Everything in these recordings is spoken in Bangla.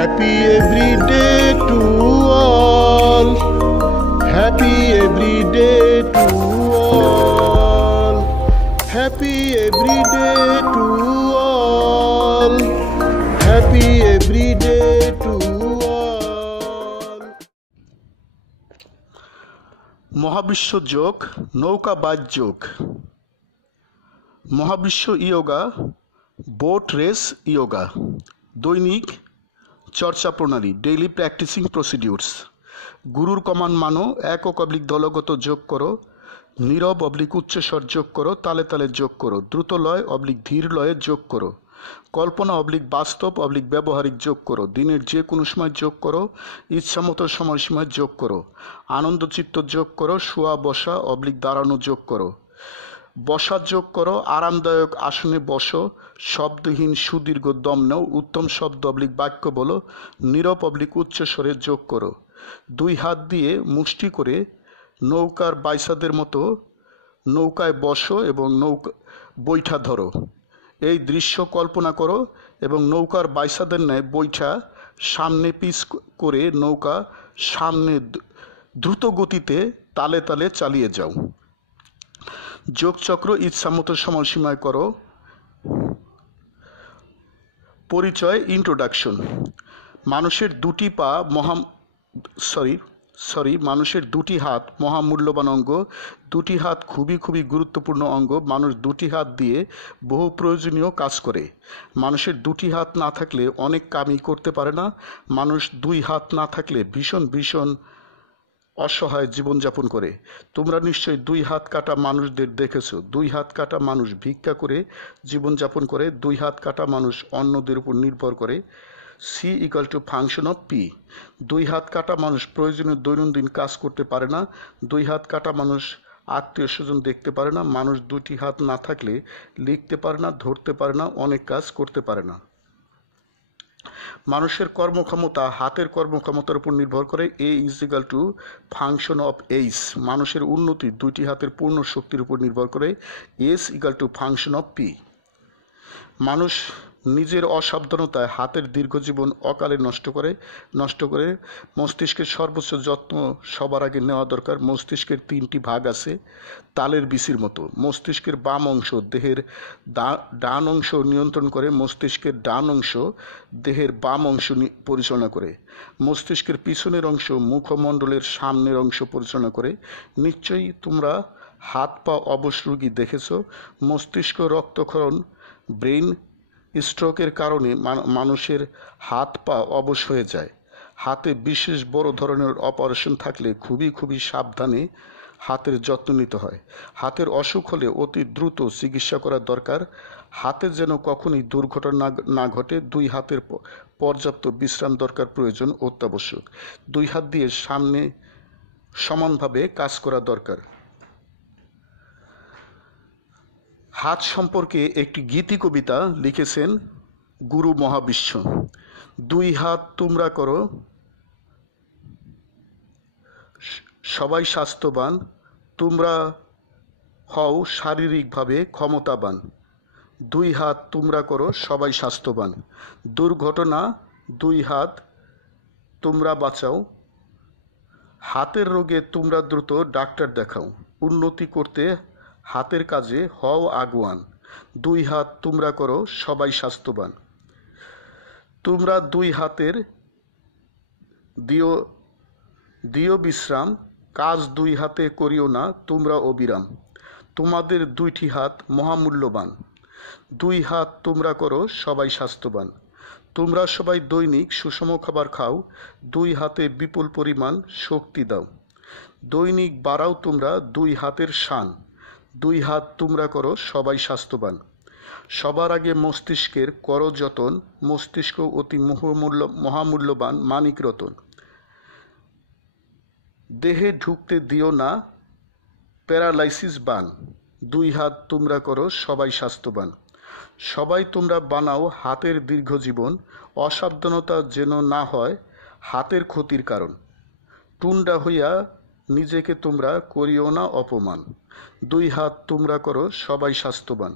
Happy every day to all. Happy every day to all. Happy every day to all. Happy every day to all. মহাবিশ্ব যোগ, নৌকাবাজ যোগ। মহাবিশ্ব ইয়োগা, বোট রেস ইয়োগা। দৈনিক চর্চা প্রণালী, ডেইলি প্র্যাকটিসিং প্রসিডিউরস। গুরুর কমান্ড মানো, একক অবলিক দলগত যোগ করো, নীরব অবলিক উচ্চস্বর যোগ করো, তালে তালে যোগ করো, দ্রুত লয় অবলিক ধীর লয়ে যোগ করো, কল্পনা অবলিক বাস্তব অবলিক ব্যবহারিক যোগ করো, দিনের যে কোনো সময় যোগ করো, ইচ্ছামতো সময়সীমায় যোগ করো, আনন্দচিত্ত যোগ করো, শোয়া বসা অবলিক দাঁড়ানো যোগ করো, বসা যোগ করো, আরামদায়ক আসনে বসো, শব্দহীন সুদীর্ঘ দম নাও, উত্তম শব্দ অবলিক বাক্য বলো, নীরব অবলিক উচ্চস্বরে যোগ করো, দুই হাত দিয়ে মুষ্টি করে নৌকার বাইসাদের মতো নৌকায় বসো এবং বৈঠা ধরো। এই দৃশ্য কল্পনা করো এবং নৌকার বাইসাদের ন্যায় বৈঠা সামনে পিছ করে নৌকা সামনে দ্রুত গতিতে তালে তালে চালিয়ে যাও। যোগচক্র ইচ্ছামতো সময়সীমায় করো। পরিচয়, ইন্ট্রোডাকশন। মানুষের দুটি পা মানুষের দুটি হাত মহামূল্যবান অঙ্গ। দুটি হাত খুবই খুবই গুরুত্বপূর্ণ অঙ্গ। মানুষ দুটি হাত দিয়ে বহু প্রয়োজনীয় কাজ করে। মানুষের দুটি হাত না থাকলে অনেক কামই করতে পারে না। মানুষ দুই হাত না থাকলে ভীষণ ভীষণ অসহায় জীবনযাপন করে। তোমরা নিশ্চয়ই দুই হাত কাটা মানুষদের দেখেছো। দুই হাত কাটা মানুষ ভিক্ষা করে জীবনযাপন করে। দুই হাত কাটা মানুষ অন্যদের উপর নির্ভর করে। C equal to function of P. দুই হাত কাটা মানুষ প্রয়োজনীয় দৈনন্দিন কাজ করতে পারে না। দুই হাত কাটা মানুষ আত্মীয় স্বজন দেখতে পারে না। মানুষ দুটি হাত না থাকলে লিখতে পারে না, ধরতে পারে না, অনেক কাজ করতে পারে না। মানুষের কর্মক্ষমতা হাতের কর্মক্ষমতার উপর নির্ভর করে। A is equal to function of H. মানুষের উন্নতি দুইটি হাতের পূর্ণ শক্তির উপর নির্ভর করে। S equal to function of P. মানুষ নিজের অসাবধানতায় হাতের দীর্ঘজীবন অকালে নষ্ট করে। মস্তিষ্কের সর্বোচ্চ যত্ন সবার আগে নেওয়া দরকার। মস্তিষ্কের তিনটি ভাগ আছে তালের বিচির মতো। মস্তিষ্কের বাম অংশ দেহের ডান অংশ নিয়ন্ত্রণ করে। মস্তিষ্কের ডান অংশ দেহের বাম অংশ পরিচালনা করে। মস্তিষ্কের পিছনের অংশ মুখমণ্ডলের সামনের অংশ পরিচালনা করে। নিশ্চয়ই তোমরা হাত পা অবশ রোগী দেখেছ। মস্তিষ্ক রক্তক্ষরণ ব্রেন স্ট্রোকের কারণে মানুষের হাত পা অবশ হয়ে যায়। হাতে বিশেষ বড় ধরনের অপারেশন থাকলে খুবই খুবই সাবধানে হাতের যত্ন নিতে হয়। হাতের অসুখ হলে অতি দ্রুত চিকিৎসা করা দরকার। হাতে যেন কখনই দুর্ঘটনা না ঘটে। দুই হাতের পর্যাপ্ত বিশ্রাম দরকার, প্রয়োজন, অত্যাবশ্যক। দুই হাত দিয়ে সামনে সমানভাবে কাজ করা দরকার। হাত সম্পর্কে একটি গীতি কবিতা লিখেছেন গুরু মহাবিশ্ব। দুই হাত তোমরা করো সবাই স্বাস্থ্যবান, তোমরা হও শারীরিকভাবে ক্ষমতাবান। দুই হাত তোমরা করো সবাই স্বাস্থ্যবান। দুর্ঘটনা দুই হাত তোমরা বাঁচাও। হাতের রোগে তোমরা দ্রুত ডাক্তার দেখাও। উন্নতি করতে হাতের কাজে হও আগুয়ান। দুই হাত তোমরা করো সবাই স্বাস্থ্যবান। তোমরা দুই হাতের দিও বিশ্রাম, কাজ দুই হাতে করিও না তোমরা অবিরাম। তোমাদের দুইটি হাত মহামূল্যবান। দুই হাত তোমরা করো সবাই স্বাস্থ্যবান। তোমরা সবাই দৈনিক সুষম খাবার খাও। দুই হাতে বিপুল পরিমাণ শক্তি দাও। দৈনিক বাড়াও তোমরা দুই হাতের শান। দুই হাত তোমরা করো সবাই স্বাস্থ্যবান। সবার আগে মস্তিষ্কের করো যতন। মস্তিষ্ক অতি মহামূল্যবান মানিক রতন। দেহে ঢুকতে দিও না প্যারালাইসিস বান। দুই হাত তোমরা করো সবাই স্বাস্থ্যবান। সবাই তোমরা বানাও হাতের দীর্ঘজীবন। অসাবধানতা যেন না হয় হাতের ক্ষতির কারণ। টুন্ডা হইয়া নিজেকে তোমরা করিও না অপমান। দুই হাত তোমরা করো সবাই স্বাস্থ্যবান।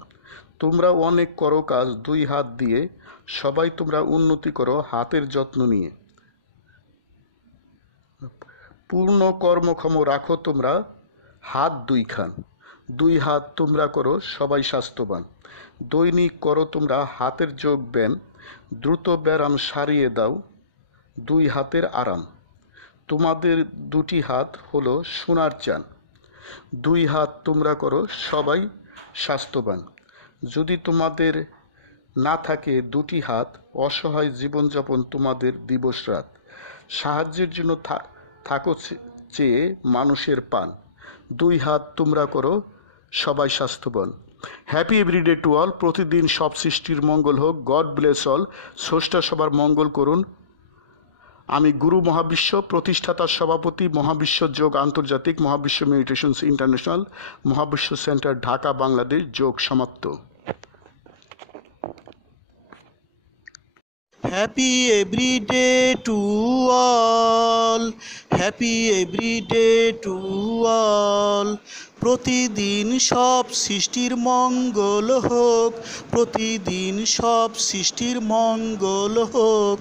তোমরা অনেক করো কাজ দুই হাত দিয়ে, সবাই তোমরা উন্নতি করো হাতের যত্ন নিয়ে। পূর্ণ কর্মক্ষম রাখো তোমরা হাত দুইখান, দুই হাত তোমরা করো সবাই স্বাস্থ্যবান। দৈনিক করো তোমরা হাতের যোগ ব্যায়াম, দ্রুত ব্যায়াম সারিয়ে দাও দুই হাতের আরাম। তোমাদের দুটি হাত হলো সোনার চান, দুই হাত তোমরা করো সবাই স্বাস্থ্যবান। যদি তোমাদের না থাকে দুটি হাত, অসহায় জীবনযাপন তোমাদের দিবস রাত। সাহায্যের জন্য থাকো চেয়ে মানুষের পান, দুই হাত তোমরা করো সবাই স্বাস্থ্যবান। Happy everyday to all. প্রতিদিন সব সৃষ্টির মঙ্গল হোক। God bless all. স্রষ্টা সবার মঙ্গল করুন। আমি গুরু মহাবিশ্ব প্রতিষ্ঠাতার সভাপতি, মহাবিশ্ব যোগ আন্তর্জাতিক, মহাবিশ্ব মেডিটেশনস ইন্টারন্যাশনাল, মহাবিশ্ব সেন্টার, ঢাকা, বাংলাদেশ। যোগ সমাপ্ত। Happy everyday to all, happy everyday to all. প্রতিদিন সব সৃষ্টির মঙ্গল হোক, প্রতিদিন সব সৃষ্টির মঙ্গল হোক।